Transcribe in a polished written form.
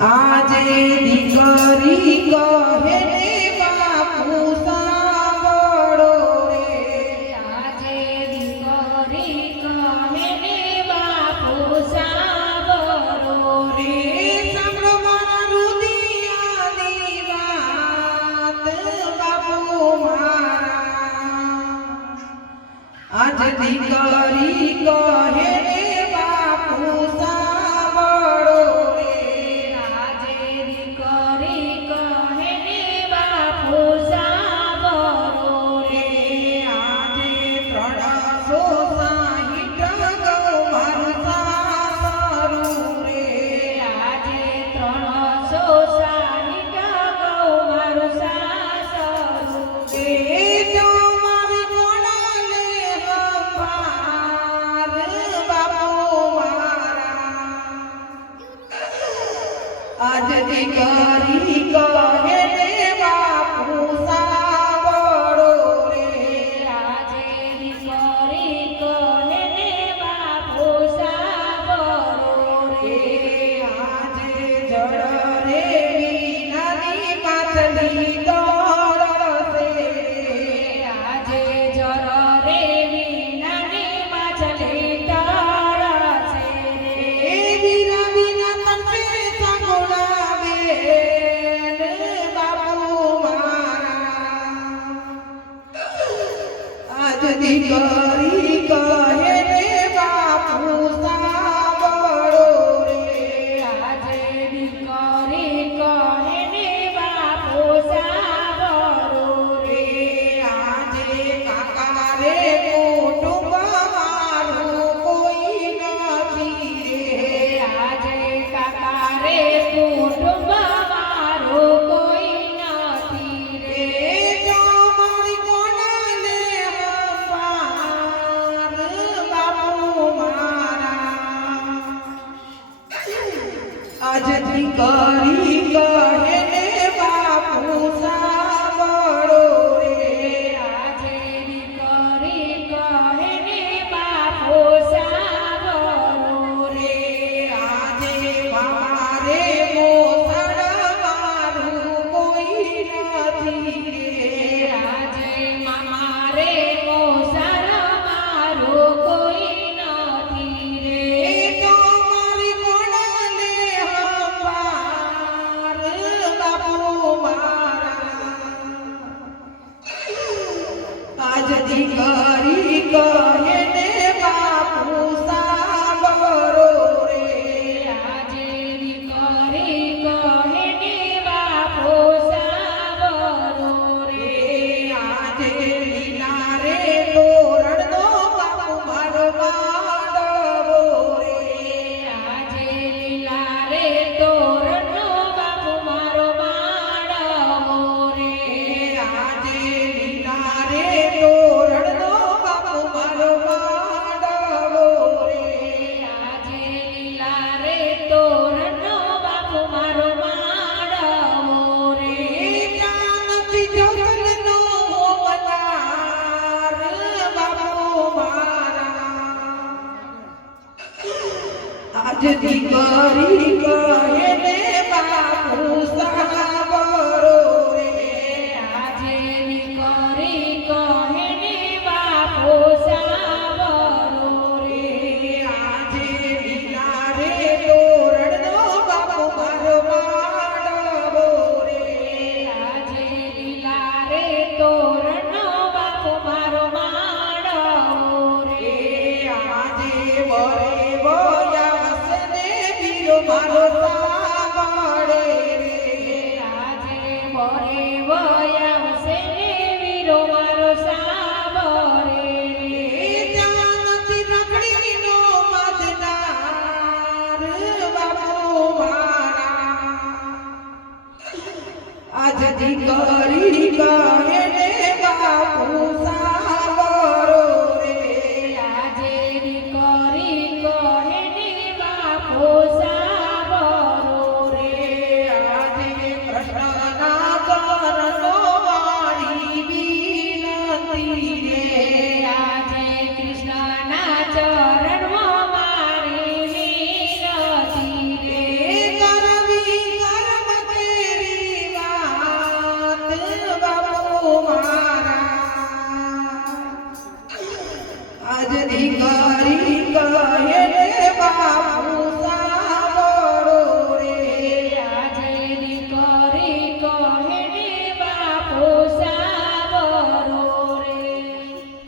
આજે દીકરી કહે ને બાપુ સાંભળો રે, આજે દીકરી કહે ને બાપુ સાંભળો રે. સાંભળો મારા રુદિયાની વાત બાપુ મારા, આજ દીકરી કહે ને બાપુ સાંભળો રે, આજે દીકરી કહે ને બાપુ સાંભળો રે. આજે 360 ગૌ મારું સાસરું રે, આજે 360 ગૌ મારું સાસરું રે. તો મારી કોણાલે હંભાર બાપુ મારા, આજ દીકરી કહે ને બાપુ સાંભળો રે, આજે દીકરી કહે ને બાપુ સાંભળો રે. આજે જળ રે વિનાની માછલી તરસે રે, આજે જળ રે વિનાની માછલી તરસે રે. વિના વિના તરસે સગુણા બેન બાપુ મારા, આજ દીકરી કહે ને બાપુ સાંભળો રે, આજે દીકરી કહે ને બાપુ સાંભળો રે. આજે કાકા રે કુટુંબ મારું કોઈ નથી રે, આજે કાકા રે કુટુંબ મારું કોઈ નથી રે. જો મારી કોણાલે હંભાર બાપુ મારા, આજ દીકરી કહે ને બાપુ સાંભળો રે, આજે દીકરી કહે ને બાપુ સાંભળો રે. આજે મારે મોસળ મારું કોઈ નથી રે, આજે મારે મોસર મારું કોઈ નથી રે. તો મારી કોણાલે હંભાર બાપુ મારા, આજ દીકરી કહે ને બાપુ સાંભળો રે, આજે દીકરી કહે ને બાપુ સાંભળો રે. આજે લીલા રે તોરણનો બાપુ મારો માંડવો રે, આજે લીલા રે તોરણનો બાપુ મારો માંડવો રે. આજે લીલા રે તોરણનો બાપુ મારો માંડવો રે, આજે લીલા રે તોરણનો બાપુ મારો માંડવો રે. ત્યાં નથી જોગલનો હોમનાર બાપુ મારા, આજ દીકરી કહે ને બાપુ સાંભળો રે, આજે દીકરી કહે ને બાપુ સાંભળો રે. આજે લીલા રે તોરણનો બાપુ મારો માંડવો રે, આજે લીલા રે તોરણનો બાપુ મારો માંડવો રે. આજે વરે વયાવસ ને વીરો મારો સાંભળે રે, આજે વરે વયાવસે ને વીરો મારો સાંભળે રે. ત્યાં નથી રખડીનો મદનાર બાપુ મારા, આજ દીકરી કહે ને બાપુ સાંભળો રે, આજે દીકરી કહે ને બાપુ સાંભળો રે. આજે કૃષ્ણના ચરણો વાળી વિનંતી રે, આજે કૃષ્ણના ચરણમાં મારી વિનંતી રે. કરવી દીકરી